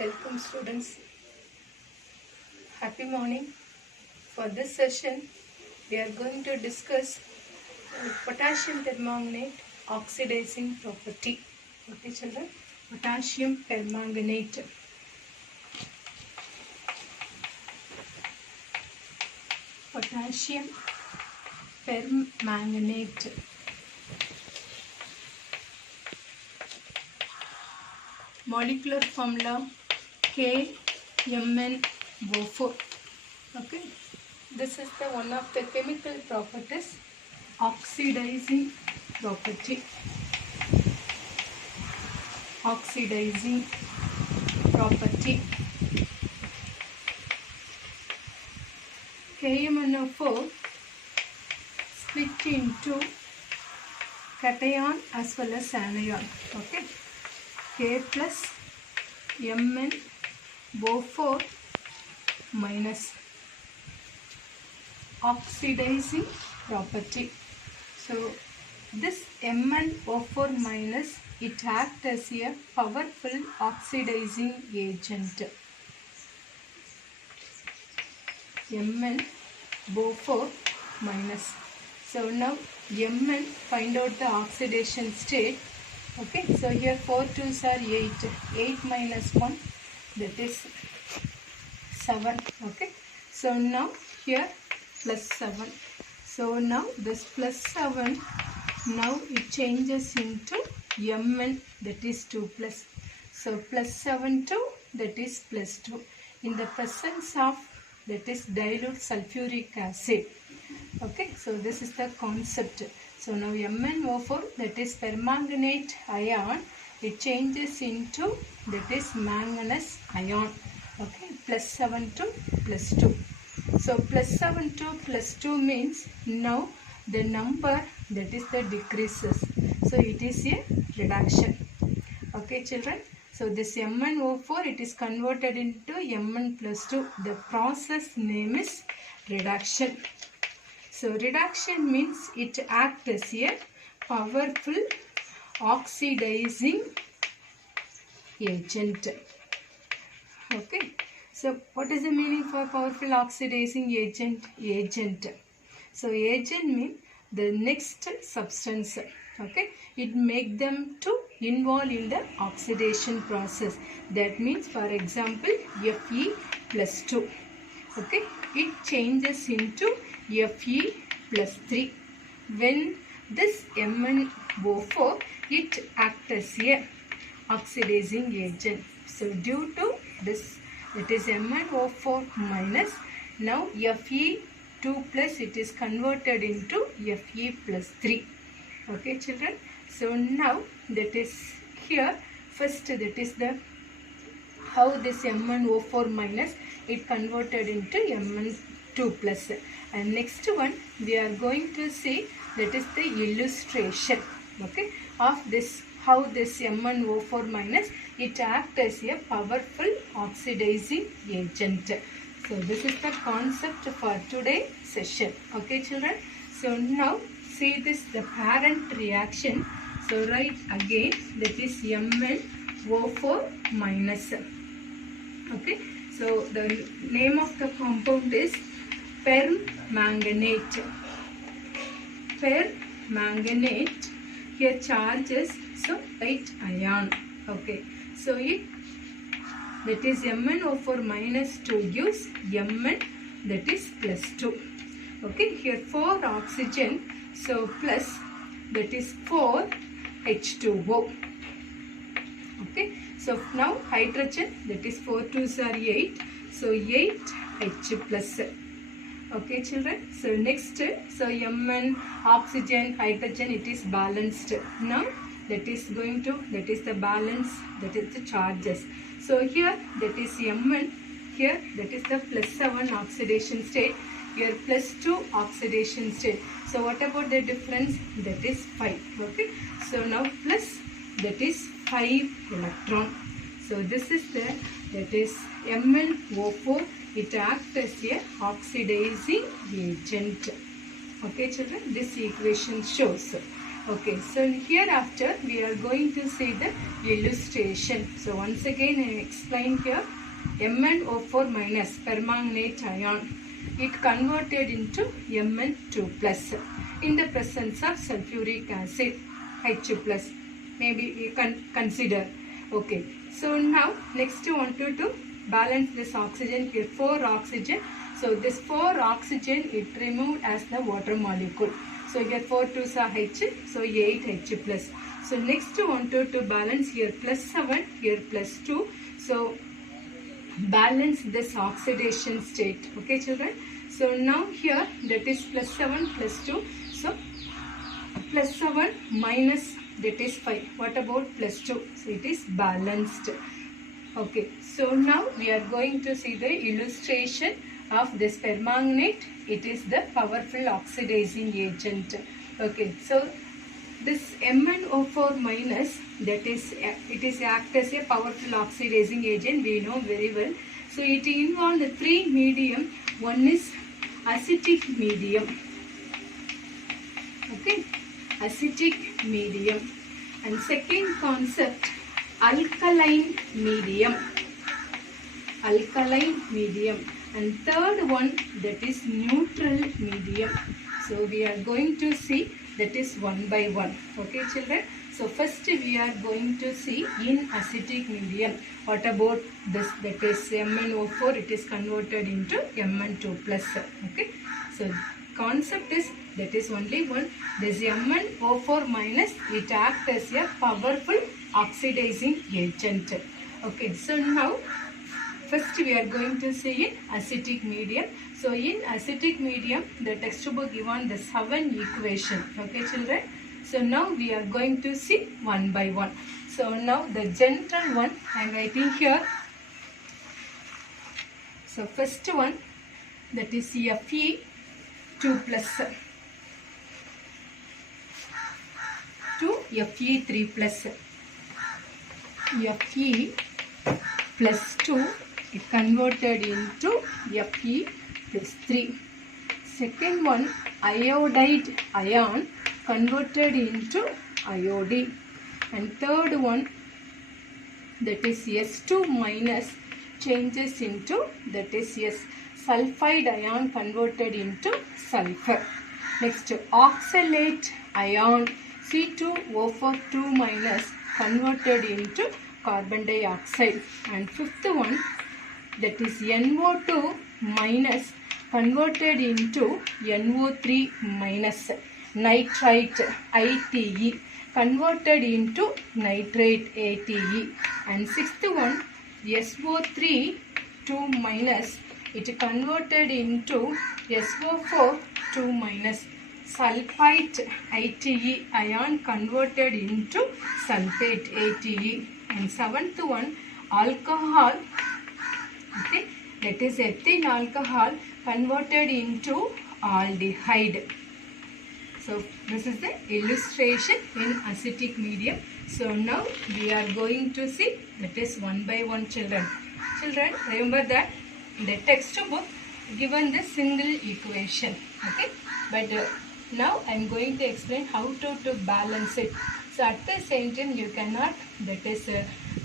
Welcome students. Happy morning. For this session, we are going to discuss potassium permanganate oxidizing property. Okay children, potassium permanganate. Potassium permanganate. Molecular formula KMnO4. Okay, this is the one of the chemical properties, oxidizing property. Oxidizing property. KMnO4 split into cation as well as anion. Okay, K plus MnO4 minus oxidizing property. So this MnO4 minus, it acts as a powerful oxidizing agent. MnO4 minus. So now Mn, find out the oxidation state. Okay, so here 4 2s are 8. 8 minus 1, that is 7. Okay, so now here plus 7. So now this plus 7, now it changes into Mn, that is 2 plus. So plus 7 2, that is plus 2. In the presence of, that is dilute sulfuric acid. Okay, so this is the concept. So now MnO4, that is permanganate ion, it changes into, that is manganese ion. Okay, plus 7 to plus 2. So plus 7 to plus 2 means now the number, that is the decreases. So it is a reduction. Okay children. So this MnO4, it is converted into Mn plus 2. The process name is reduction. So reduction means it acts as a powerful oxidizing agent. Okay. So what is the meaning for powerful oxidizing agent? Agent. So agent means the next substance. Okay. It makes them to involve in the oxidation process. That means, for example, Fe plus 2. Okay. It changes into Fe plus 3. When this MnO4, it acts as a oxidizing agent. So due to this, it is MnO4 minus, now Fe2 plus, it is converted into Fe plus 3. Okay children. So now that is here, first that is the how this MnO4 minus, it converted into Mn2 plus. And next one we are going to see, that is the illustration, okay, of this, how this MnO4 minus, it acts as a powerful oxidizing agent. So this is the concept for today's session. Okay children. So now see this, the parent reaction. So write again, that is MnO4 minus. Okay. So the name of the compound is permanganate. Permanganate. Here charges, so write ion. Okay. So it, that is MnO4 minus 2 gives Mn, that is plus 2. Okay. Here 4 oxygen. So plus, that is 4 H2O. Okay. So now hydrogen, that is 4 2s are 8. So 8 H plus. Okay children. So next, so Mn, oxygen, hydrogen, it is balanced. Now that is going to, that is the balance, that is the charges. So here, that is Mn, here that is the plus 7 oxidation state, here plus 2 oxidation state. So what about the difference? That is 5. Okay. So now plus, that is 5 electron. So this is the, that is MnO4, it acts as a oxidizing agent. Okay children, this equation shows. Okay, so hereafter we are going to see the illustration. So once again I explain here, MnO4 minus permanganate ion, it converted into Mn2 plus in the presence of sulfuric acid H plus. Maybe we can consider. Okay, so now next we wanted to balance this oxygen here, 4 oxygen. So this 4 oxygen it removed as the water molecule. So here 4 2s are H, so 8 H plus. So next we wanted to balance here plus 7, here plus 2. So balance this oxidation state. Okay children. So now here that is plus 7 plus 2. So plus 7 minus that is 5. What about plus 2? So it is balanced. Okay. So now we are going to see the illustration of this permanganate. It is the powerful oxidizing agent. Okay. So this MnO4 minus, that is, it is act as a powerful oxidizing agent. We know very well. So it involves the 3 medium. One is acidic medium. Okay, acidic medium. And second concept, alkaline medium. Alkaline medium. And third one, that is neutral medium. So we are going to see that is one by one. Okay children. So first we are going to see in acidic medium. What about this? That is MnO4. It is converted into Mn2 plus. Okay. So concept is that is only one. This MnO4 minus, it acts as a powerful oxidizing agent. Okay. So now first we are going to see in acidic medium. So in acidic medium, the textbook given the 7 equation. Okay children. So now we are going to see one by one. So now the general one I am writing here. So first one, that is Fe2 plus to Fe3 plus. Fe plus 2 it converted into Fe plus 3. Second one, iodide ion converted into iodine. And third one, that is S2 minus changes into, that is sulfide ion converted into sulfur. Next, oxalate ion C2O4 2 minus converted into carbon dioxide. And fifth one, that is NO2 minus converted into NO3 minus. Nitrite ITE converted into nitrate ATE. And sixth one, SO3 2 minus, it converted into SO4 2 minus. Sulfite ITE ion converted into sulfate ATE. And seventh one, alcohol, okay, that is ethyl alcohol converted into aldehyde. So this is the illustration in acidic medium. So now we are going to see that is one by one children. Children, remember that the textbook given the single equation. Okay. But now I am going to explain how to balance it. So at the same time you cannot, that is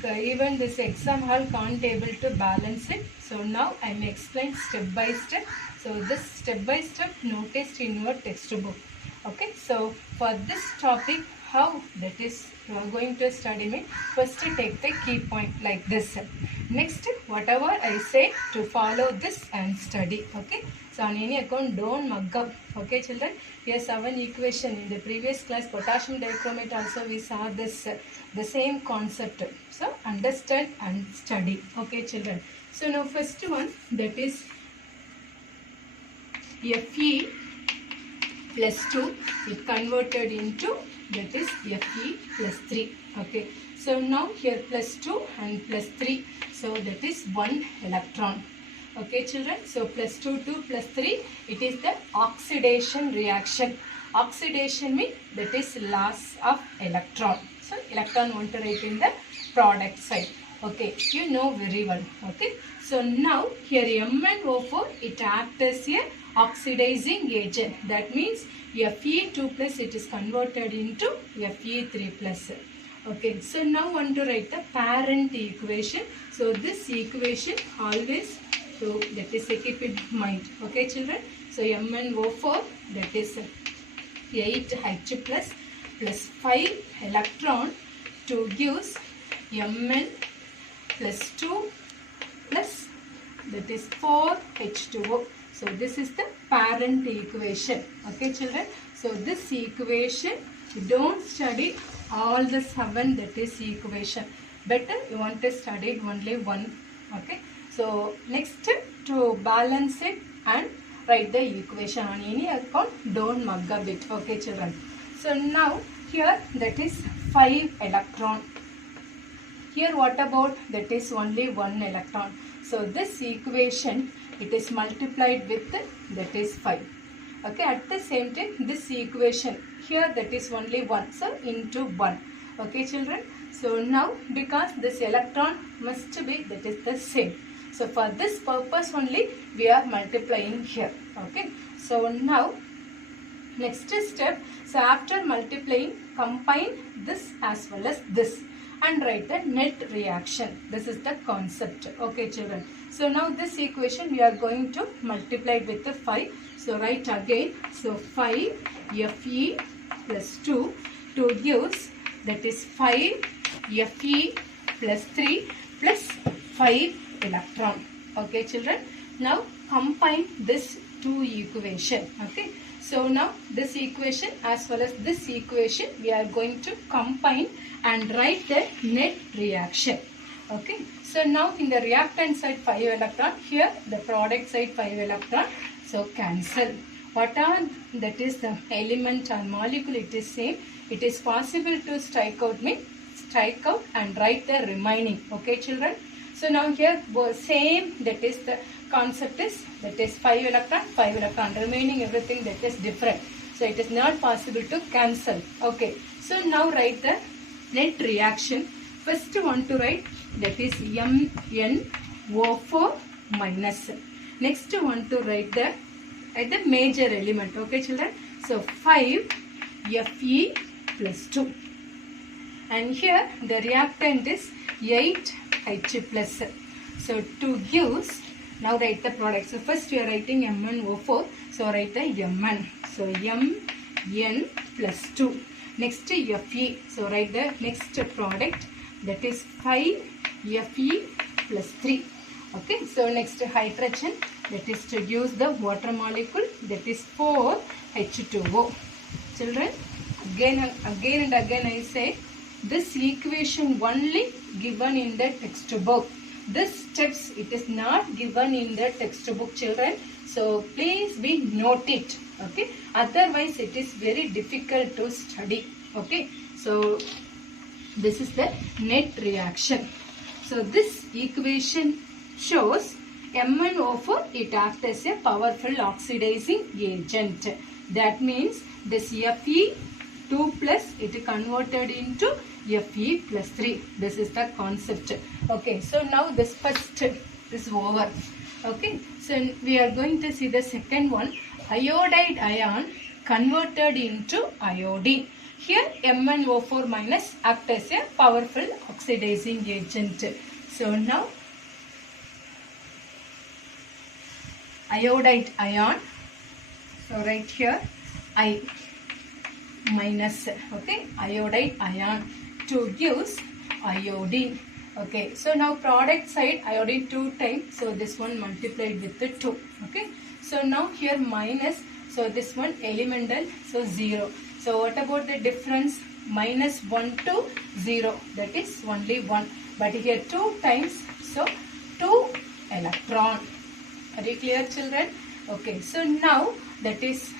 even this exam hall can't able to balance it. So now I am explain step by step. So this step by step noticed in your textbook. Okay, so for this topic, how that is you are going to study me, first take the key point like this. Next, whatever I say to follow this and study. Okay, so on any account don't mug up. Okay children, here 7 equation in the previous class, potassium dichromate also we saw this the same concept. So understand and study. Okay children, so now first one, that is Fe plus 2, it converted into, that is Fe plus 3. Okay, so now here plus 2 and plus 3, so that is 1 electron. Okay children, so plus 2 to plus 3, it is the oxidation reaction. Oxidation means that is loss of electron. So electron want to write in the product side. Okay, you know very well. Okay, so now here MnO4, it acts as a oxidizing agent. That means Fe2 plus it is converted into Fe3 plus. Okay, so now want to write the parent equation. So this equation always, so that is keep in mind. Okay children, so MnO4, that is 8H plus 5 electron to gives Mn plus 2 plus that is 4H2O. So this is the parent equation. Okay children, so this equation you don't study all the 7 that is equation. Better you want to study only one. Okay, so next to balance it and write the equation on any account, don't mug a bit. Okay children, so now here that is 5 electron. Here what about, that is only 1 electron. So this equation it is multiplied with that is 5. Okay, at the same time this equation here that is only 1, so into 1. Okay children, so now because this electron must be that is the same, so for this purpose only we are multiplying here. Okay, so now next step, so after multiplying combine this as well as this and write the net reaction. This is the concept. Okay children, so now this equation we are going to multiply with the 5. So write again, so 5 Fe plus 2 to gives that is 5 Fe plus 3 plus 5 electron. Okay children, now combine this two equation. Okay, so now this equation as well as this equation we are going to combine and write the net reaction. Okay, so now in the reactant side 5 electron, here the product side 5 electron, so cancel. What are that is the element or molecule, it is same. It is possible to strike out and write the remaining. Okay children, so now here same, that is the concept is that is 5 electron, remaining everything that is different. So it is not possible to cancel. Okay, so now write the net reaction. First want to write that is MnO4 minus. Next want to write the major element. Okay children, so 5 Fe plus 2 and here the reactant is 8H plus. So 2 gives, now write the product. So first we are writing MnO4, so write the Mn, so Mn plus 2. Next Fe, so write the next product, that is 5 Fe plus 3. Okay, so next hydrogen, that is to use the water molecule, that is 4H2O. Children, again and again I say, this equation only given in the textbook. This steps it is not given in the textbook children. So please be note it. Okay, otherwise it is very difficult to study. Okay, so this is the net reaction. So this equation shows MnO4, it acts as a powerful oxidizing agent. That means this Fe2 plus it converted into Fe plus 3. This is the concept. Okay, so now this first is over. Okay, so we are going to see the second one, iodide ion converted into iodine. Here MnO4 minus acts as a powerful oxidizing agent. So now iodide ion, so right here I minus. Okay, iodide ion to gives iodine. Okay, so now product side iodine 2 times, so this one multiplied with the 2. Okay, so now here minus, so this one elemental, so 0. So what about the difference? Minus 1 to 0, that is only 1, but here 2 times, so 2 electron. Are you clear children? Okay, so now that is,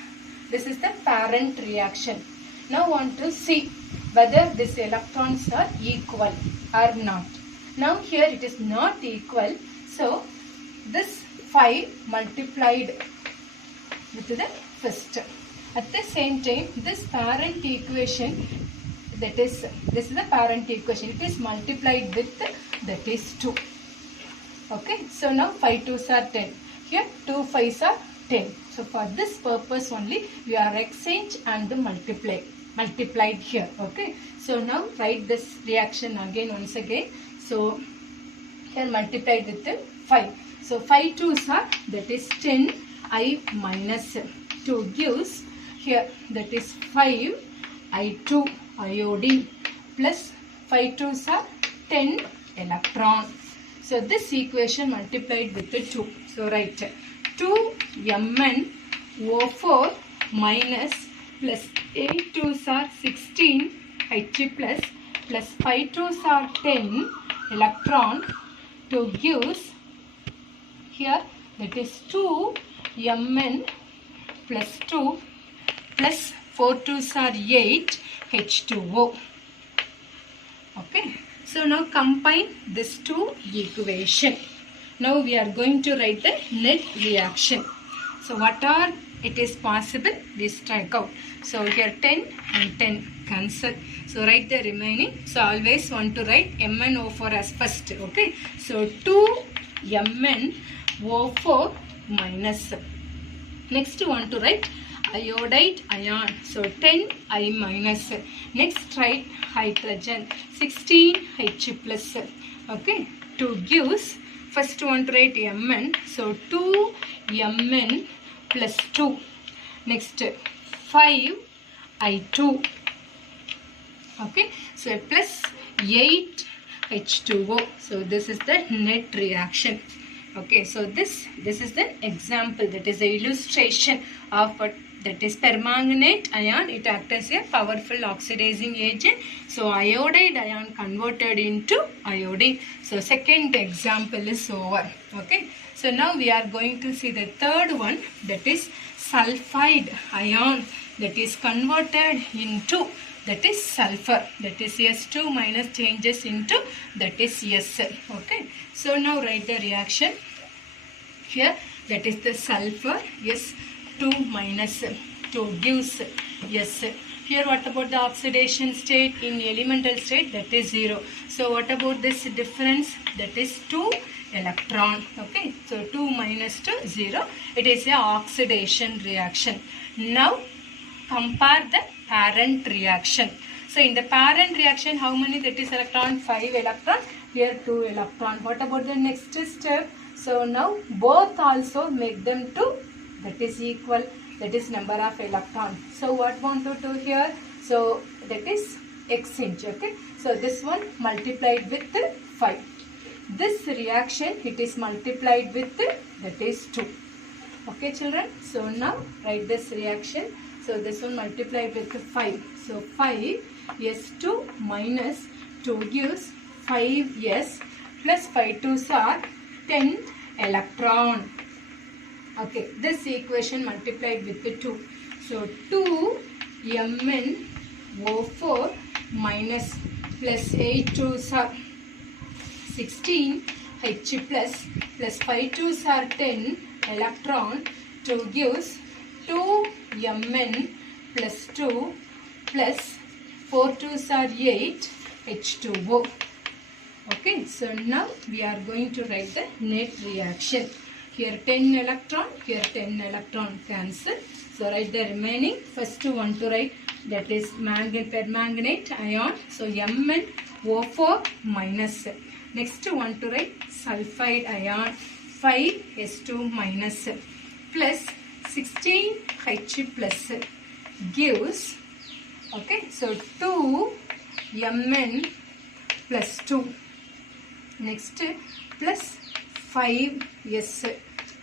this is the parent reaction. Now want to see whether these electrons are equal or not. Now here it is not equal, so this 5 multiplied with the first. At the same time, this parent equation, that is, this is the parent equation, it is multiplied with that is 2. Okay, so now 5 2s are 10. Here 2 5s are 10. So for this purpose only we are exchange and multiplied here. Okay, so now write this reaction again once again. So here multiplied with 5. So 5 2s are, that is 10 I minus 2 gives here, that is 5 I2 iodine plus 5 2s are 10 electron. So this equation multiplied with the 2. So write 2 MnO4 minus plus 8 2s are 16 H plus 5 2s are 10 electron to gives here, that is 2 Mn plus 2 plus 4 2s are 8 H2O. Okay. So now combine these two equation. Now we are going to write the net reaction. So what are it is possible, we strike out. So here 10 and 10 cancel. So write the remaining. So always want to write MnO4 as first. Okay. So 2 MnO4 minus. Next want to write iodide ion. So 10 I minus. Next write hydrogen 16 H plus. Okay. To gives, first want to write Mn. So 2 Mn plus 2. Next 5 I2. Okay. So plus 8 H2O. So this is the net reaction. Okay, so this is the example, that is the illustration of what that is permanganate ion. It acts as a powerful oxidizing agent. So iodide ion converted into iodine. So second example is over. Okay, so now we are going to see the third one, that is sulfide ion, that is converted into, that is sulfur, that is S2 minus changes into, that is S. Okay, so now write the reaction here, that is the sulfur S2 minus 2 gives S. Here what about the oxidation state? In elemental state, that is 0. So what about this difference? That is 2 electron. Okay, so 2 minus 2 0. It is a oxidation reaction. Now compare the parent reaction. So in the parent reaction, how many that is electron? 5 electron. Here 2 electron. What about the next step? So now both also make them to, that is equal, that is number of electron. So what want to do here? So that is exchange. Okay. So this one multiplied with 5. This reaction, it is multiplied with, that is 2. Okay children. So now write this reaction. So this one multiplied with 5. So 5 S2 minus 2 gives 5S plus 5 2s are 10 electron. Okay, this equation multiplied with the 2. So 2 MnO4 minus plus 8 2s are 16 H plus 5 2s are 10 electron to gives 2 Mn plus 2 plus 4 2s are 8 H2O. Okay, so now we are going to write the net reaction. Here 10 electron, here 10 electron cancel. So write the remaining. First one to write, that is permanganate ion. So MnO4 minus. Next one to write sulfide ion 5S2 minus plus 16H plus gives, okay, so 2 Mn plus 2. Next plus 5S.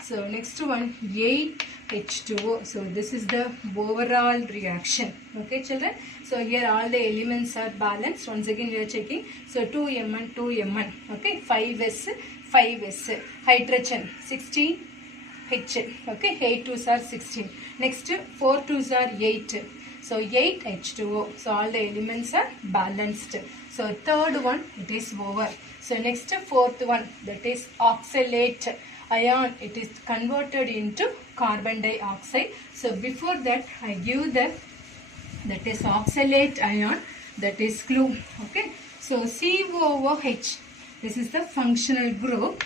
So next one 8H2O. So this is the overall reaction. Okay children. So here all the elements are balanced. Once again we are checking. So 2 Mn, 2 Mn. Okay, 5S, 5S. Hydrogen 16H. Okay, 8 2s are 16. Next 4 2s are 8. So 8H2O. So all the elements are balanced. So third one, it is over. So next fourth one, that is oxalate ion. It is converted into carbon dioxide. So before that I give the, that is oxalate ion, that is clue. Okay. So COOH This is the functional group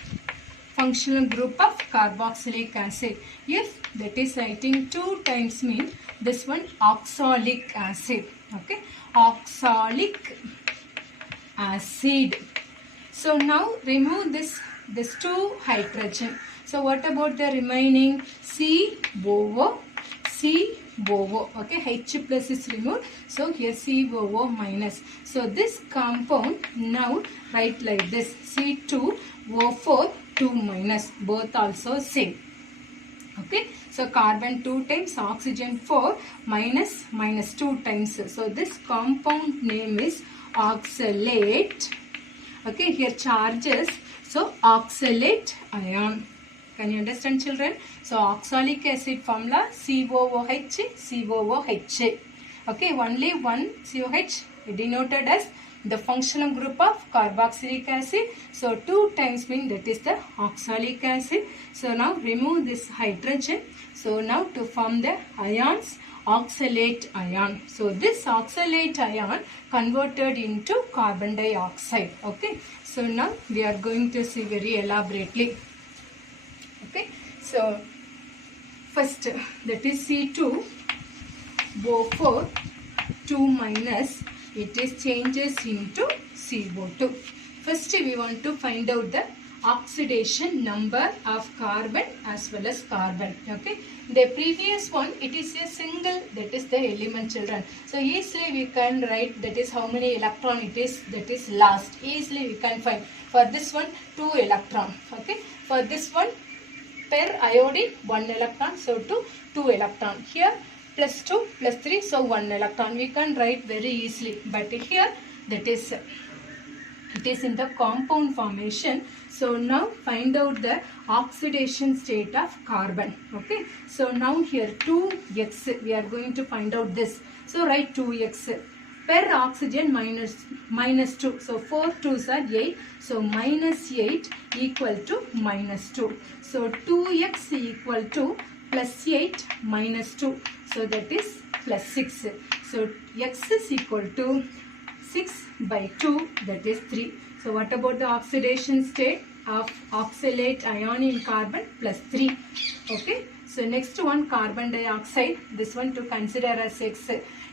of carboxylic acid. If that is writing 2 times mean this one oxalic acid. Okay, oxalic acid. So now remove this 2 hydrogen. So what about the remaining COO? Okay, H plus is removed. So here COO minus. So this compound now write like this, C2O4 2 minus, both also same. Okay, so carbon 2 times, oxygen 4 minus 2 times. So this compound name is oxalate. Okay, here charges, so oxalate ion. Can you understand, children? So oxalic acid formula COOH, COOH. Okay, only one COH denoted as the functional group of carboxylic acid. So 2 times mean that is the oxalic acid. So now remove this hydrogen. So now to form the ions, oxalate ion. So this oxalate ion converted into carbon dioxide. Okay, so now we are going to see very elaborately. Okay, so first that is C2O4 2 minus, it is changes into CO2. First we want to find out the oxidation number of carbon as well as carbon. Okay, the previous one, it is a single, that is the element, children. So easily we can write that is how many electron it is, that is last. Easily we can find. For this one 2 electron. Okay, for this one per iodine 1 electron, so 2 electron. Here plus 2 plus 3, so 1 electron. We can write very easily, but here that is, it is in the compound formation. So now find out the oxidation state of carbon. Okay, so now here 2x, we are going to find out this. So write 2x. Per oxygen minus 2. So 4 2s are 8. So minus 8 equal to minus 2. So 2x equal to plus 8 minus 2. So that is plus 6. So x is equal to 6 by 2, that is 3. So what about the oxidation state of oxalate ion in carbon? Plus 3. Okay. So next one, carbon dioxide. This one to consider as x.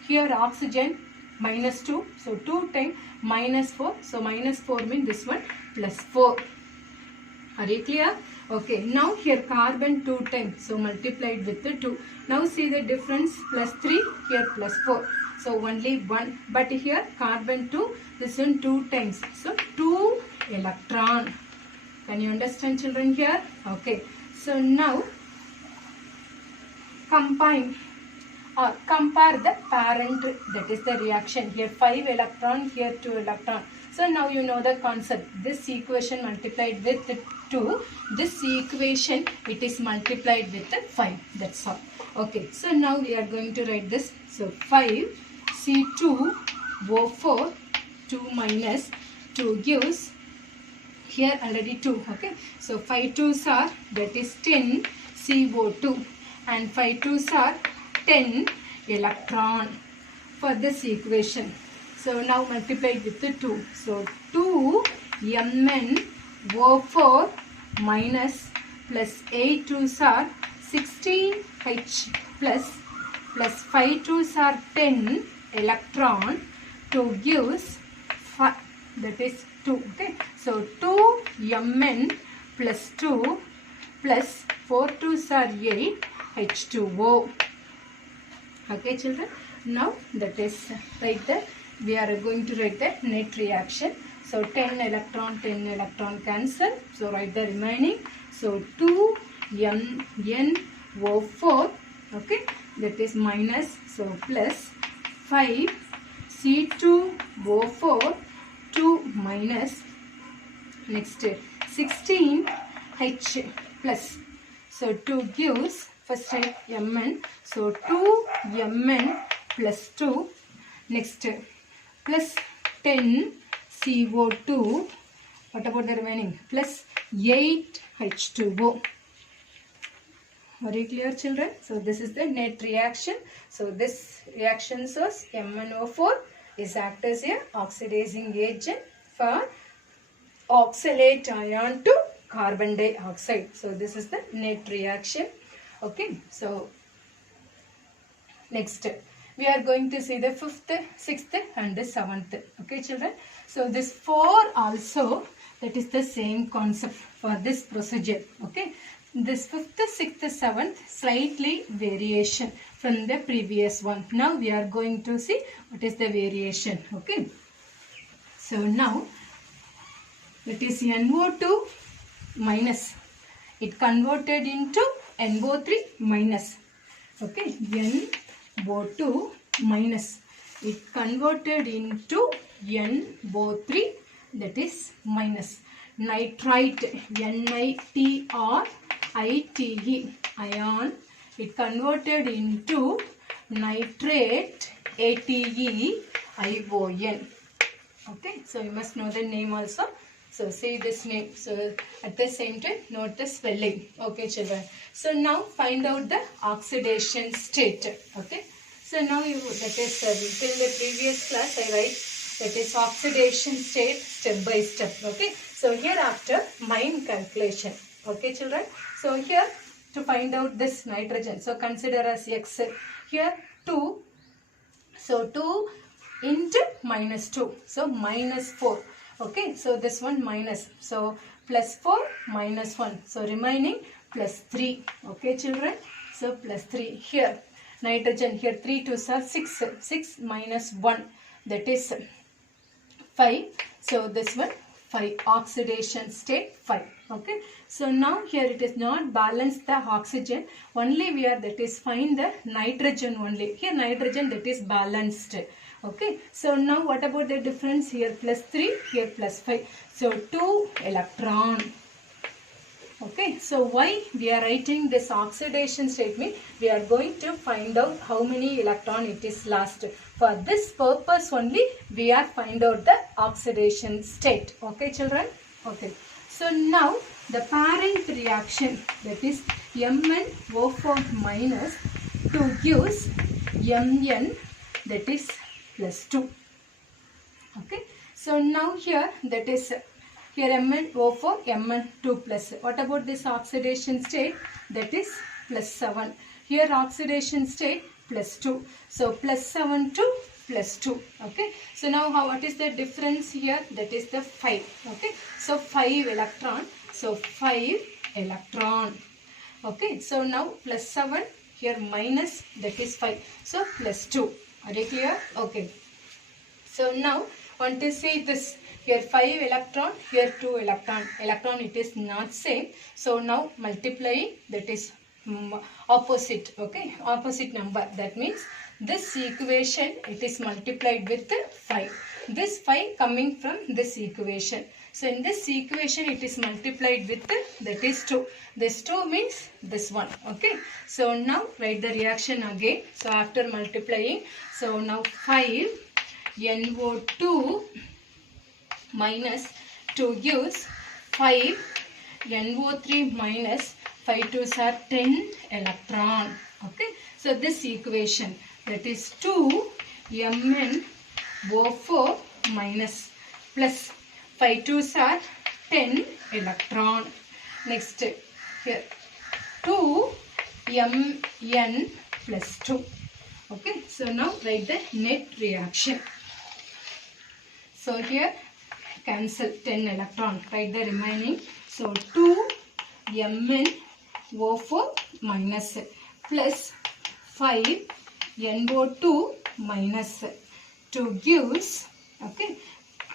Here oxygen minus 2. So 2 times minus 4. So minus 4 means this one plus 4. Are you clear? Okay. Now here carbon 2 times. So multiplied with the 2. Now see the difference, plus 3. Here plus 4. So only 1. But here carbon 2. This one 2 times. So 2 electron. Can you understand, children, here? Okay. So now combine or compare the parent, that is the reaction. Here 5 electron, here 2 electron. So now you know the concept. This equation multiplied with 2. This equation, it is multiplied with 5. That's all. Okay. So now we are going to write this. So 5 C2O4 2 minus 2 gives here already 2. Okay. So 5 2s are, that is 10 CO2 and 5 2s are 10 electron for this equation. So now multiplied with the 2. So 2 MnO4 minus plus 8 2s are 16H plus 5 2s are 10 electron to gives 5, that is 2. Okay. So 2 Mn plus 2 plus 4 2s are 8 H2O. Okay, children. Now that is right there. We are going to write the net reaction. So 10 electron cancel. So write the remaining. So 2 NO4. Okay, that is minus. So plus 5 C2O4 2 minus. Next 16 H plus. So 2 gives first write Mn. So 2 Mn plus 2. Next plus 10 CO2. What about the remaining? Plus 8 H2O. Very clear, children? So this is the net reaction. So this reaction source MnO4 is act as a oxidizing agent for oxalate ion to carbon dioxide. So this is the net reaction. Okay, so next we are going to see the 5th, 6th and the 7th. Okay children, so this 4 also, that is the same concept for this procedure. Okay, this 5th, 6th, 7th slightly variation from the previous one. Now we are going to see what is the variation. Okay, so now that is NO2 minus, it converted into NO3 minus. Okay, NO2 minus, it converted into NO3, that is minus. Nitrite, NiTrite ion, it converted into nitrate, ATE ion. Okay, so you must know the name also. So say this name. So at the same time note the spelling. Okay children. So now find out the oxidation state. Okay. So now you, that is till the previous class I write that is oxidation state step by step. Okay. So hereafter mine calculation. Okay children. So here to find out this nitrogen. So consider as X. Here 2. So 2 into minus 2. So minus 4. Okay, so this one minus. So plus 4 minus 1. So remaining plus 3. Okay children. So plus 3. Here nitrogen, here 3 2s are 6. 6 minus 1, that is 5. So this one 5. Oxidation state 5. Okay. So now here it is not balanced the oxygen. Only we are, that is find the nitrogen only. Here nitrogen, that is balanced. Okay, so now what about the difference? Here plus 3, here plus 5. So 2 electron. Okay, so why we are writing this oxidation statement? We are going to find out how many electron it is lost. For this purpose only, we are find out the oxidation state. Okay, children? Okay. So now the parent reaction, that is MnO4 minus to gives Mn, that is plus 2. Okay, so now here that is here MnO4 Mn2 plus. What about this oxidation state? That is plus 7. Here oxidation state plus 2. So plus 7 to plus 2. Okay, so now what is the difference here? That is the 5. Okay, so 5 electron. So 5 electron. Okay, so now plus 7, here minus, that is 5. So plus 2. Are you clear? Okay. So now want to see this. Here 5 electron, here 2 electron. Electron it is not same. So now multiplying, that is opposite. Okay, opposite number. That means this equation it is multiplied with 5. This 5 coming from this equation. So in this equation it is multiplied with that is 2. This 2 means this one. Okay. So now write the reaction again. So after multiplying, so now 5 NO2 minus 2 gives 5 NO3 minus 5 2s are 10 electron. Okay. So this equation, that is 2 MnO4 minus plus 5 2s are 10 electron. Next here 2 Mn plus 2. Okay, so now write the net reaction. So here cancel 10 electron, write the remaining. So 2 MnO4 minus plus 5 NO2 minus 2 gives, okay,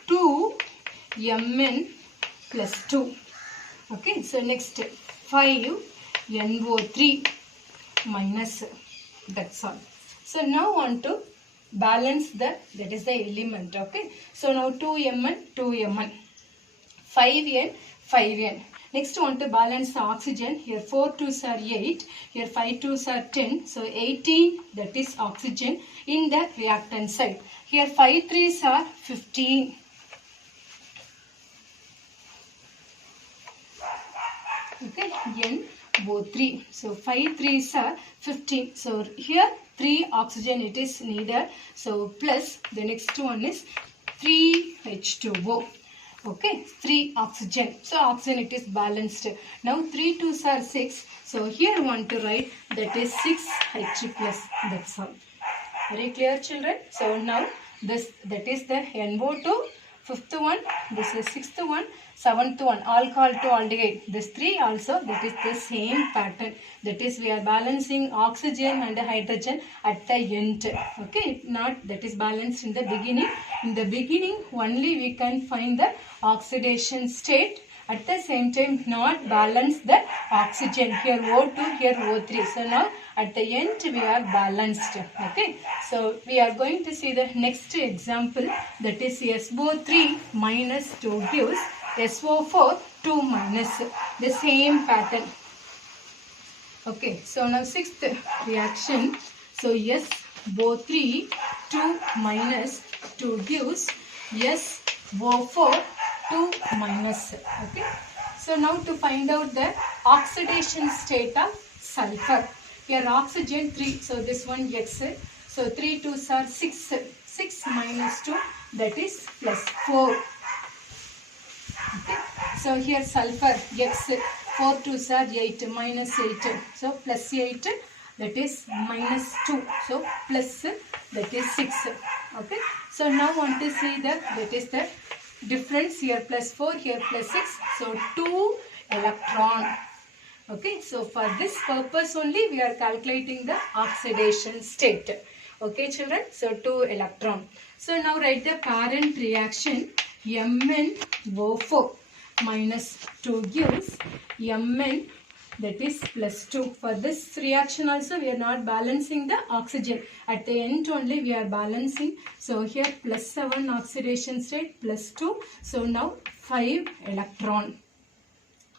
2 Mn plus 2. Okay, so next 5 NO3 minus, that's all. So now want to balance that is the element. Okay, so now 2 Mn, 2 Mn, 5N, 5N. Next want to balance the oxygen. Here 4 2s are 8, here 5 2s are 10. So 18, that is oxygen in the reactant side. Here 5 3s are 15. Okay, NO3. So 5 3s are 15. So here 3 oxygen it is needed. So plus the next one is 3H2O. Okay, 3 oxygen. So oxygen it is balanced. Now 3 2s are 6. So here I want to write that is 6H plus. That's all. Very clear, children. So now this that is the NO2, fifth one, this is sixth one, seventh one, alcohol to aldehyde. This 3 also, that is the same pattern. That is we are balancing oxygen and hydrogen at the end. Okay, not that is balanced in the beginning. In the beginning only we can find the oxidation state. At the same time not balance the oxygen. Here O2, here O3. So now at the end we are balanced. Okay. So we are going to see the next example, that is SO3 minus 2 gives SO4 2 minus, the same pattern. Okay. So now sixth reaction. So SO3 2 minus 2 gives SO4 2 minus. Okay. So now to find out the oxidation state of sulfur. Here oxygen 3. So this one X. So 3 2s are 6. 6 minus 2, that is plus 4. Okay. So here sulfur X. 4 2s are 8 minus 8. So plus 8, that is minus 2. So plus, that is 6. Okay. So now want to see that is the difference. Here plus 4, here plus 6. So 2 electron. Okay, so for this purpose only we are calculating the oxidation state. Okay, children. So 2 electron. So now write the parent reaction. MnO4 minus 2 gives Mn, that is plus 2. For this reaction also we are not balancing the oxygen. At the end only we are balancing. So here plus 7 oxidation state, plus 2. So now 5 electron.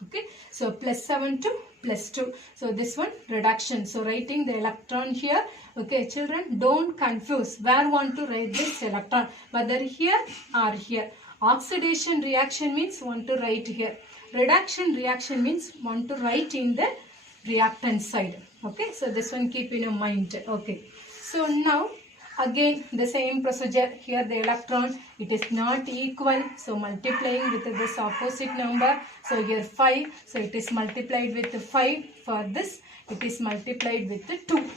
Okay. So plus 7 to plus 2. So this one reduction. So writing the electron here. Okay, children, don't confuse where want to write this electron. Whether here or here. Oxidation reaction means want to write here. Reduction reaction means want to write in the reactant side. Okay, so this one keep in your mind. Okay, so now again the same procedure. Here the electron, it is not equal, so multiplying with this opposite number. So here 5, so it is multiplied with 5. For this it is multiplied with 2.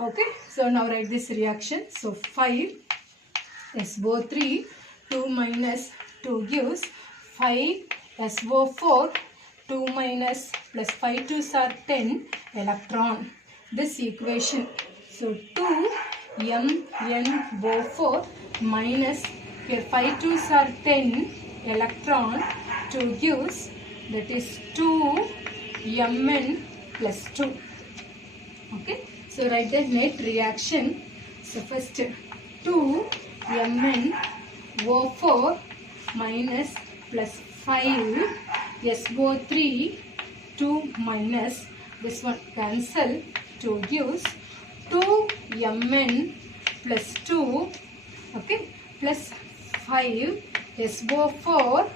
Okay, so now write this reaction. So 5 SO3 2 minus 2 gives 5 SO4 2 minus plus 5 2s are 10 electron. This equation. So 2 MnO4 minus, here 5 2s are 10 electron, 2 gives, that is 2 Mn plus 2. Okay. So write the net reaction. So first 2 MnO4 minus plus 5 SO3 2 minus, this one cancel, 2 gives 2 Mn plus 2, okay, plus 5 SO4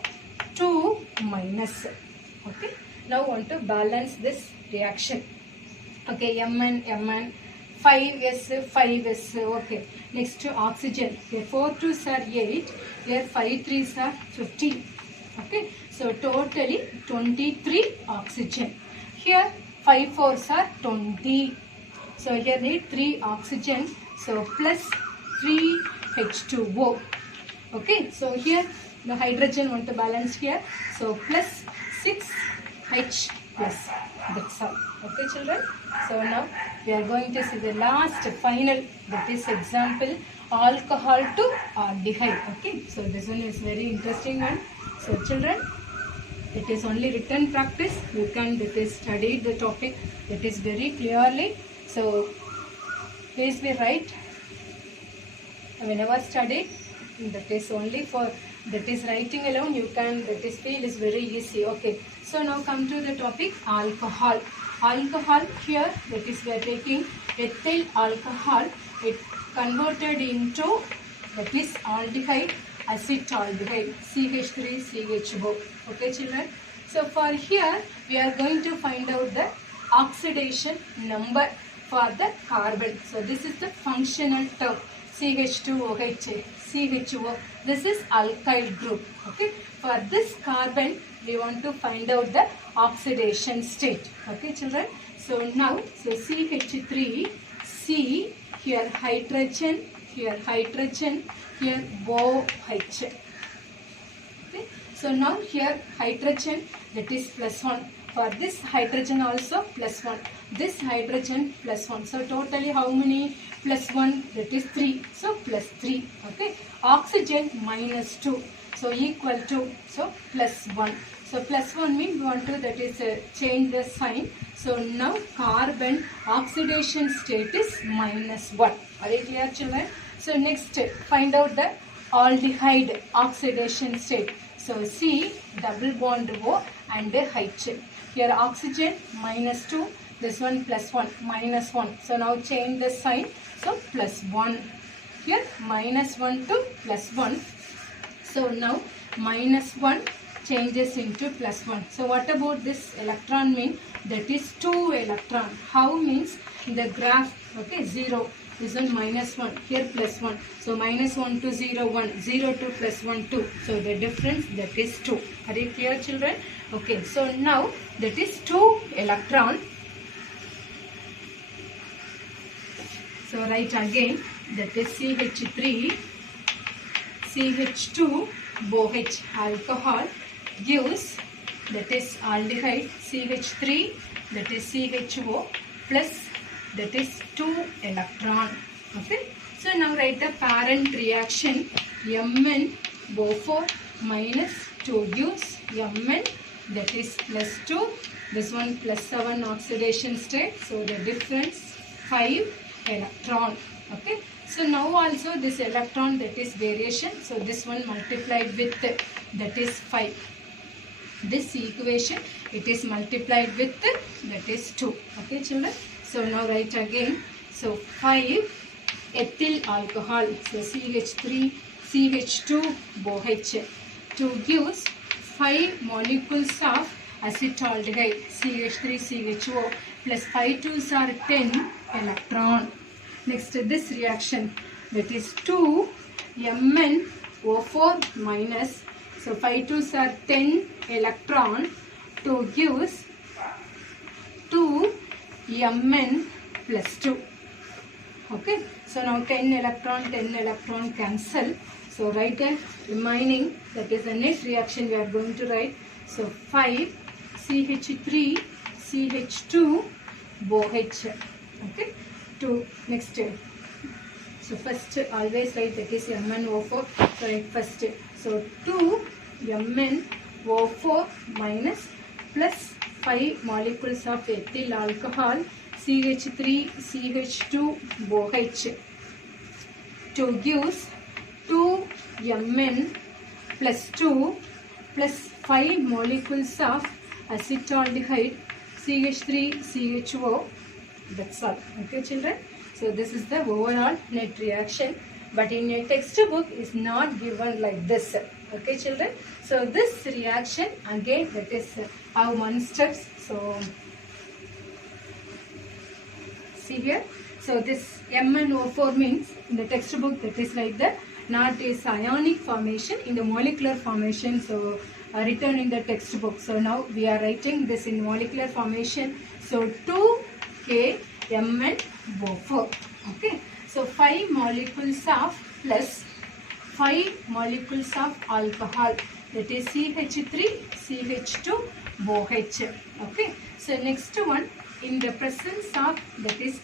2 minus. Okay, now want to balance this reaction. Okay, Mn 5s 5s. Okay, next to oxygen. Here 4 2s are 8, here 5 3s are 15. Okay, so totally 23 oxygen. Here 5 4s are 20. So here need 3 oxygen. So plus 3 H2O. Okay, so here the hydrogen want to balance here. So plus 6 H plus. That's all. Okay, children. So now we are going to see the last final, that is example, alcohol to aldehyde. Okay, so this one is very interesting one. So children, it is only written practice. You can study the topic, that is very clearly. So please be right. Whenever studied, that is only for, that is writing alone, you can, that is feel is very easy. Okay, so now come to the topic alcohol. Alcohol here, that is we are taking ethyl alcohol, it converted into, that is aldehyde, acetaldehyde, CH3CHO. Okay, children. So for here we are going to find out the oxidation number for the carbon. So this is the functional term. CH2OH, CHO. This is alkyl group. Okay. For this carbon, we want to find out the oxidation state. Okay, children. So now, CH3, C, here hydrogen, here OH. Okay. So now here hydrogen, that is +1. For this hydrogen also +1. This hydrogen +1. So totally how many +1? That is 3. So +3. Okay. Oxygen -2. So equal to, so +1. So +1 means we want to, that is change the sign. So now carbon oxidation state is -1. Are you clear, children? So next find out the aldehyde oxidation state. So C double bond O and H. Here oxygen -2, this one +1, -1. So now change the sign. So +1. Here -1 to +1. So now -1 changes into +1. So what about this electron mean? That is 2 electron. How means in the graph, okay, 0. This one -1, here +1. So -1 to 0, 1, 0 to +1, 2. So the difference, that is 2. Are you clear, children? Okay, so now that is 2 electron. So write again, that is CH3, CH2OH alcohol gives, that is aldehyde, CH3, that is CHO plus, that is 2 electron. Okay. So now write the parent reaction. MnO4 minus 2 gives Mn, that is +2. This one +7 oxidation state. So the difference 5 electron. Okay. So now also this electron, that is variation. So this one multiplied with, that is 5. This equation, it is multiplied with, that is 2. Okay, children. So now write again. So 5 ethyl alcohol. So CH3, CH2OH. 2 gives 5 molecules of acetaldehyde, CH3CHO plus 5 2s are 10 electron. Next this reaction, that is 2 MnO4 minus, so 5 2s are 10 electron, 2 gives 2 Mn plus 2. Okay, so now 10 electron cancel. So write the remaining, that is the next reaction we are going to write. So 5 CH3 CH2OH. Okay, to next. So first always write, that is MnO4. So write first. So 2 MnO4 minus plus 5 molecules of ethyl alcohol CH3 CH2OH. 2 gives 2 Mn plus 2 plus 5 molecules of acetaldehyde CH3CHO. That's all. Okay, children. So this is the overall net reaction. But in your textbook is not given like this. Okay, children. So this reaction again, that is have 1 steps. So see here. So this MnO4 means in the textbook, that is like the not is ionic formation, in the molecular formation. So written in the textbook. So now we are writing this in molecular formation. So 2K MnO4. Okay. So 5 molecules of plus 5 molecules of alcohol, that is CH3 CH2OH. Okay. So next one, in the presence of, that is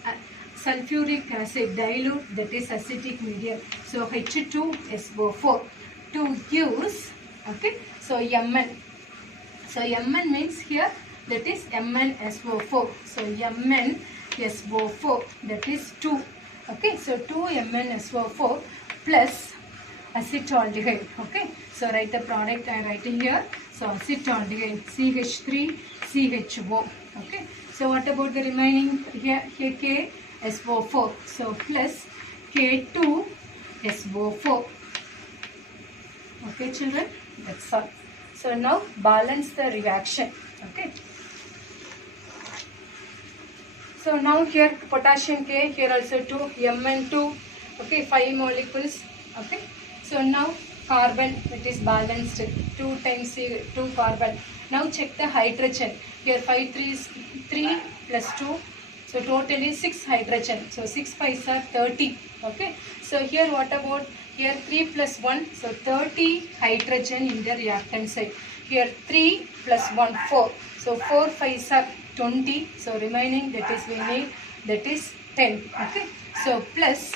sulfuric acid dilute, that is acidic medium. So H2SO4. 2 gives, okay, so Mn. So Mn means here, that is MnSO4. So MnSO4, that is 2. Okay, so 2 MnSO4 plus acetaldehyde. Okay, so write the product I am writing here. So acetaldehyde CH3CHO. Okay, so what about the remaining here? Here KSO4. So plus K2SO4. Okay, children, that's all. So now balance the reaction. Okay. So now here potassium K, here also 2 Mn2 Okay, 5 molecules. Okay, so now carbon, it is balanced, 2 times 2 carbon. Now check the hydrogen. Here 5 3 is 3 plus 2. So total is 6 hydrogen. So 6 5s are 30. Okay. So here what about here 3 plus 1. So 30 hydrogen in the reactant side. Here 3 plus 1 4. So 4 5s are 20. So remaining that is we need that is 10. Okay. So plus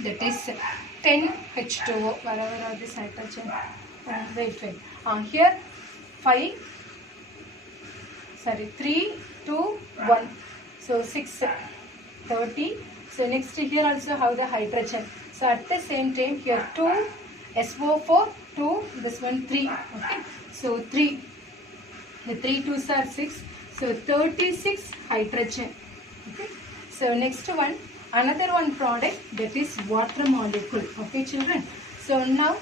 that is 10 H2O. Wherever are this hydrogen? Wait. Here 5. Sorry 3 2 1. So 6 30. So next here also have the hydrogen. So at the same time here 2 SO4 2 this one 3. Okay. So 3. The 3 2s are 6. So 36 hydrogen. Okay. So next one, another one product, that is water molecule. Okay children. So now,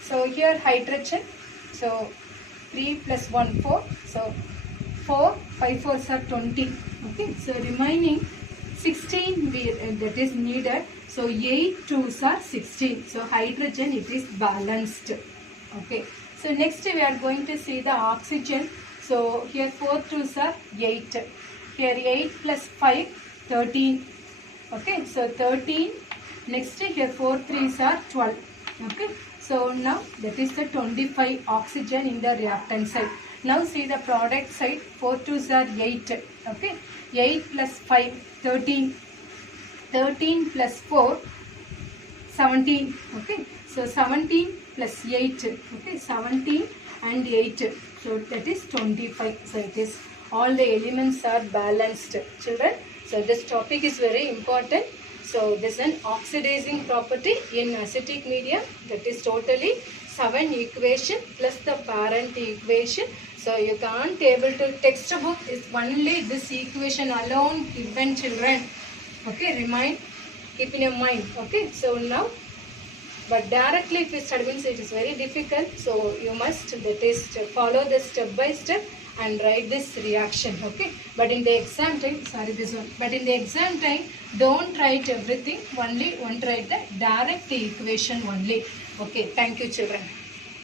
so here hydrogen. So 3 plus 1 4. So 4 5 4s are 20. Okay. So remaining 16 that is needed. So 8 2s are 16. So hydrogen it is balanced. Okay. So next we are going to see the oxygen. So here 4 2s are 8. Here 8 plus 5 13. Okay. So 13. Next here 4 3s are 12. Okay. So now that is the 25 oxygen in the reactant side. Now see the product side. 4 2s are 8. Okay. 8 plus 5 13. 13 plus 4 17. Okay. So 17 plus 8. Okay. 17 and 8. So that is 25. So it is all the elements are balanced children. So this topic is very important. So this is an oxidizing property in acidic medium. That is totally 7 equation plus the parent equation. So you can't able to textbook is only this equation alone given children. Okay, remind, keep in your mind. Okay, so now, but directly if you study means it is very difficult. So you must that is follow the step by step and write this reaction. Okay, but in the exam time, sorry this one. But in the exam time, don't write everything. Only write the direct equation only. Okay, thank you children.